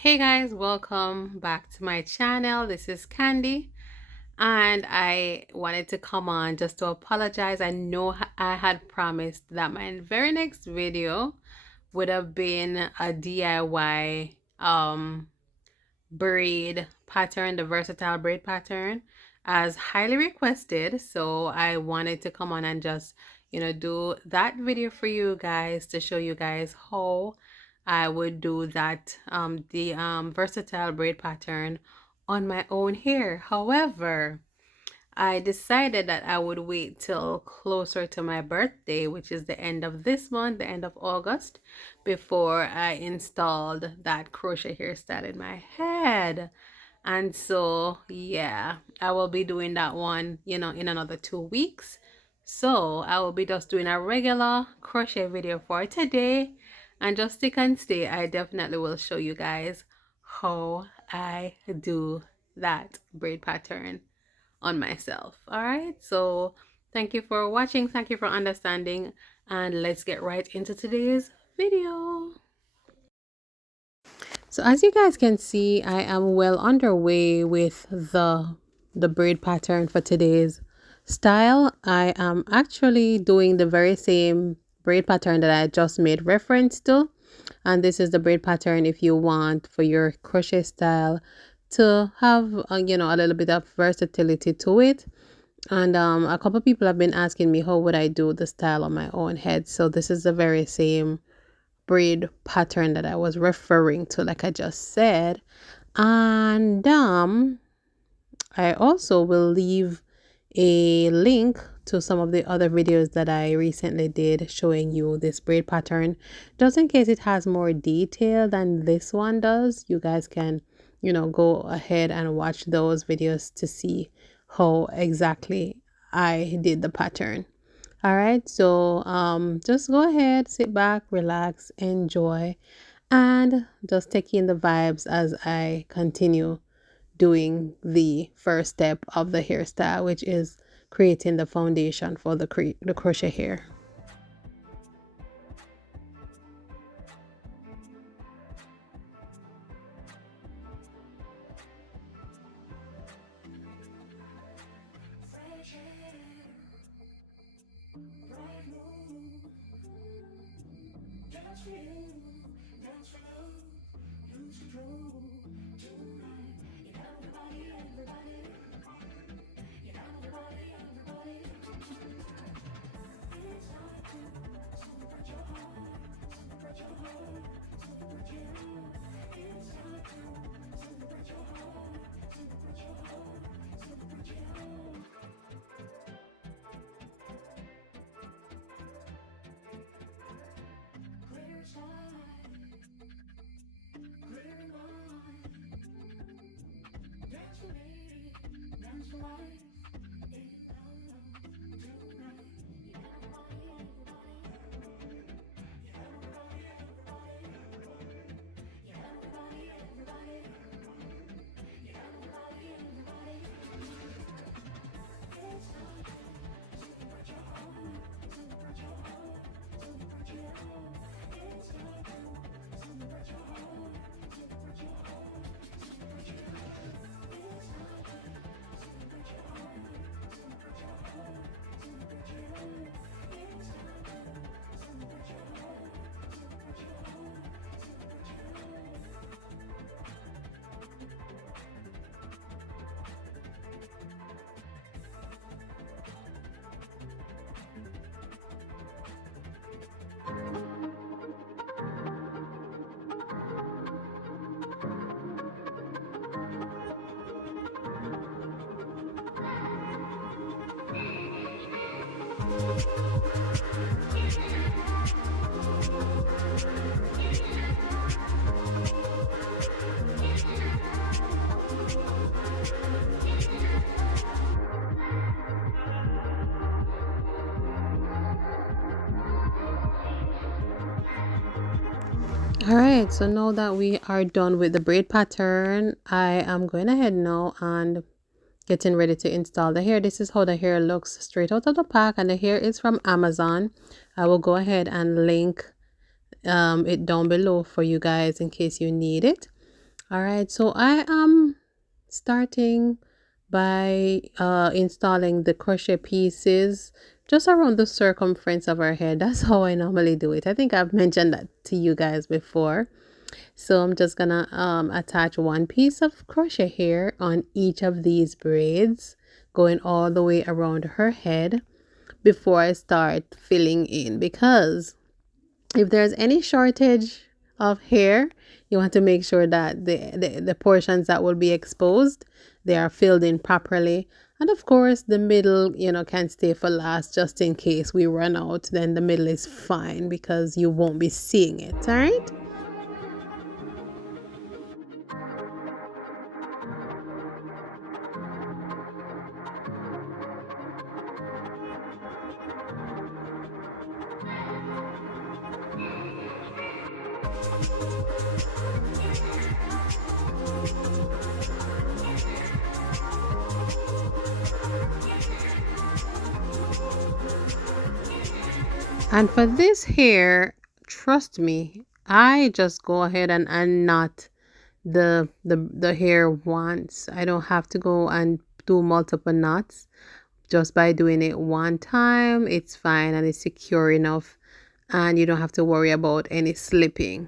Hey guys, welcome back to my channel. This is Candy, and I wanted to come on just to apologize. I know I had promised that my very next video would have been a DIY braid pattern, the versatile braid pattern, as highly requested. So I wanted to come on and just, do that video for you guys to show you guys how I would do that, the versatile braid pattern on my own hair. However, I decided that I would wait till closer to my birthday, which is the end of this month, the end of August, before I installed that crochet hairstyle in my head. And so, yeah, I will be doing that one, in another 2 weeks. So I will be just doing a regular crochet video for today. And just stick and stay. I definitely will show you guys how I do that braid pattern on myself. All right, so thank you for watching, thank you for understanding, and let's get right into today's video. So as you guys can see, I am well underway with the braid pattern for today's style. I am actually doing the very same braid pattern that I just made reference to, and this is the braid pattern if you want for your crochet style to have a little bit of versatility to it. And a couple people have been asking me how would I do the style on my own head. So this is the very same braid pattern that I was referring to, like I just said. And I also will leave a link to some of the other videos that I recently did showing you this braid pattern, just in case it has more detail than this one does. You guys can, go ahead and watch those videos to see how exactly I did the pattern. All right, so just go ahead, sit back, relax, enjoy, and just take in the vibes as I continue doing the first step of the hairstyle, which is creating the foundation for the crochet hair. All right, so now that we are done with the braid pattern, I am going ahead now and getting ready to install the hair. This is how the hair looks straight out of the pack, and the hair is from Amazon. I will go ahead and link it down below for you guys in case you need it. All right, so I am starting by installing the crochet pieces just around the circumference of our head. That's how I normally do it. I think I've mentioned that to you guys before. So I'm just gonna attach one piece of crochet here on each of these braids, going all the way around her head before I start filling in, because if there's any shortage of hair, you want to make sure that the portions that will be exposed, they are filled in properly. And of course, the middle, can stay for last just in case we run out. Then the middle is fine because you won't be seeing it. All right. And for this hair, trust me, I just go ahead and knot the hair once. I don't have to go and do multiple knots. Just by doing it one time, it's fine and it's secure enough, and you don't have to worry about any slipping.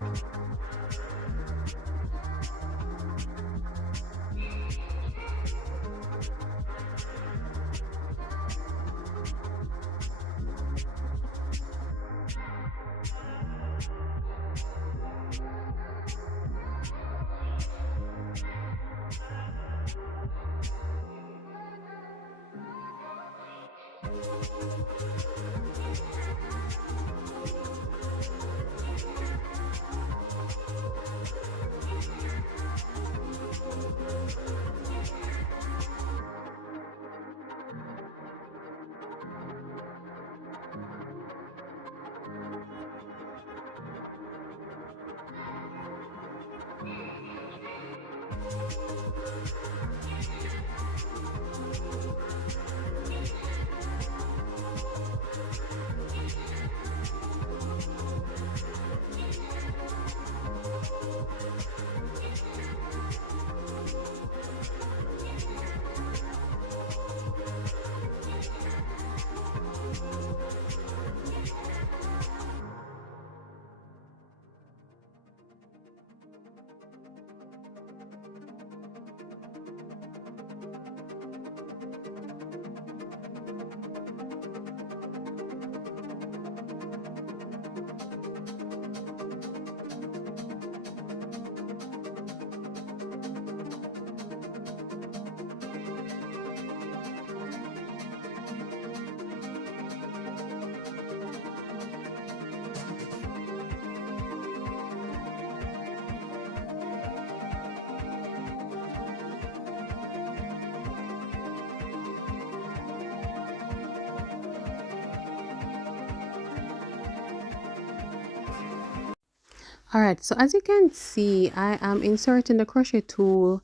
All right, so as you can see, I am inserting the crochet tool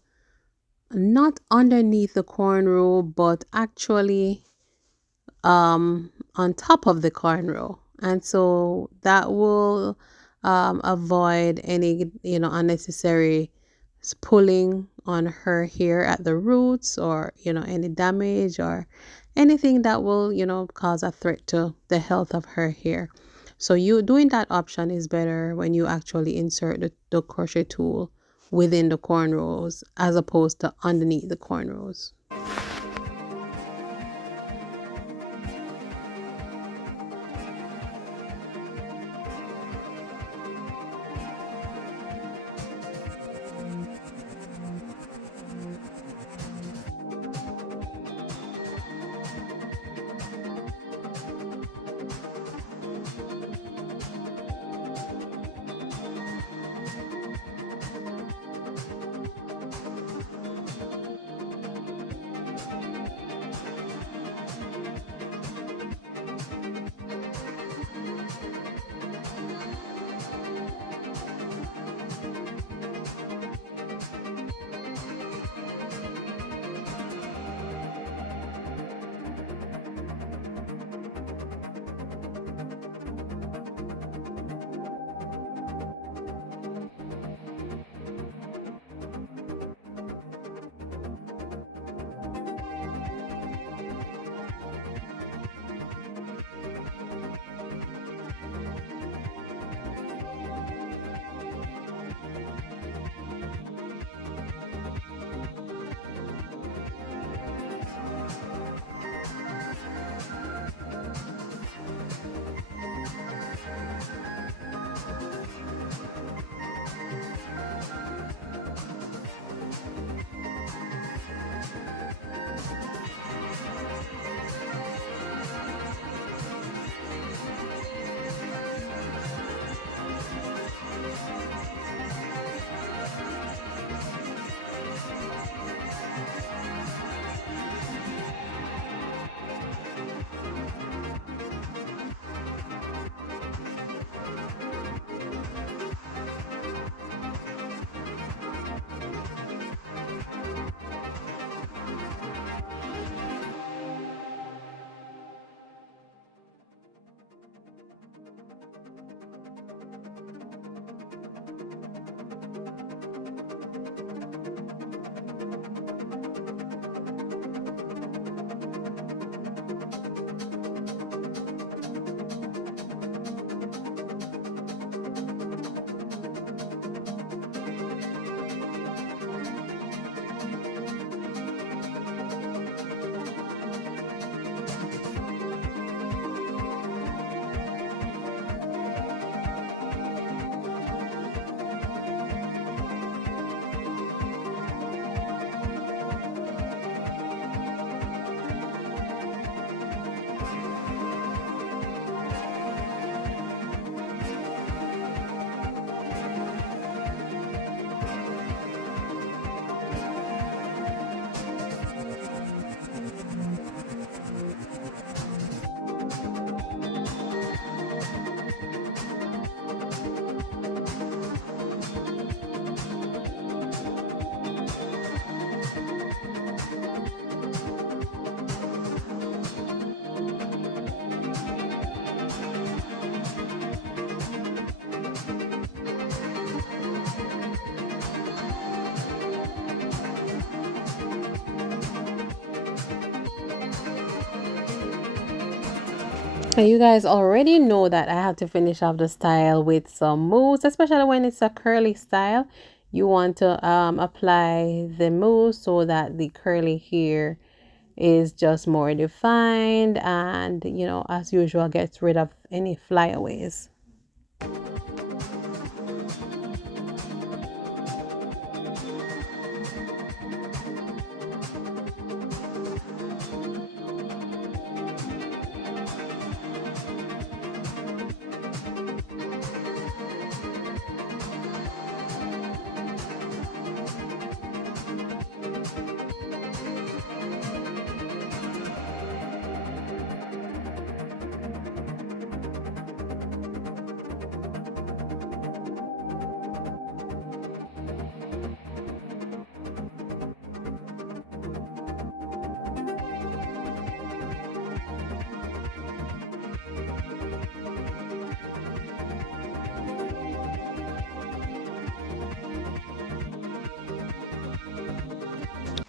not underneath the cornrow, but actually on top of the cornrow, and so that will avoid any unnecessary pulling on her hair at the roots, or any damage or anything that will cause a threat to the health of her hair. So you doing that option is better when you actually insert the crochet tool within the cornrows as opposed to underneath the cornrows. And you guys already know that I have to finish off the style with some mousse, especially when it's a curly style. You want to apply the mousse so that the curly hair is just more defined and, you know, as usual, gets rid of any flyaways.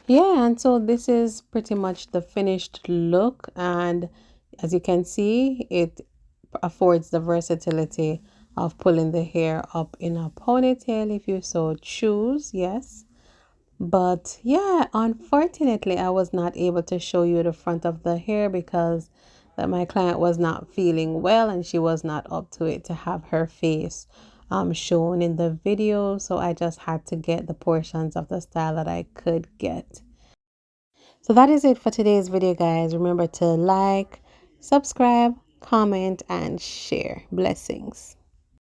Yeah, and so this is pretty much the finished look, and as you can see, it affords the versatility of pulling the hair up in a ponytail if you so choose, yes. But yeah, unfortunately, I was not able to show you the front of the hair because that my client was not feeling well and she was not up to it to have her face shown in the video. So I just had to get the portions of the style that I could get. So that is it for today's video, guys. Remember to like, subscribe, comment, and share. Blessings.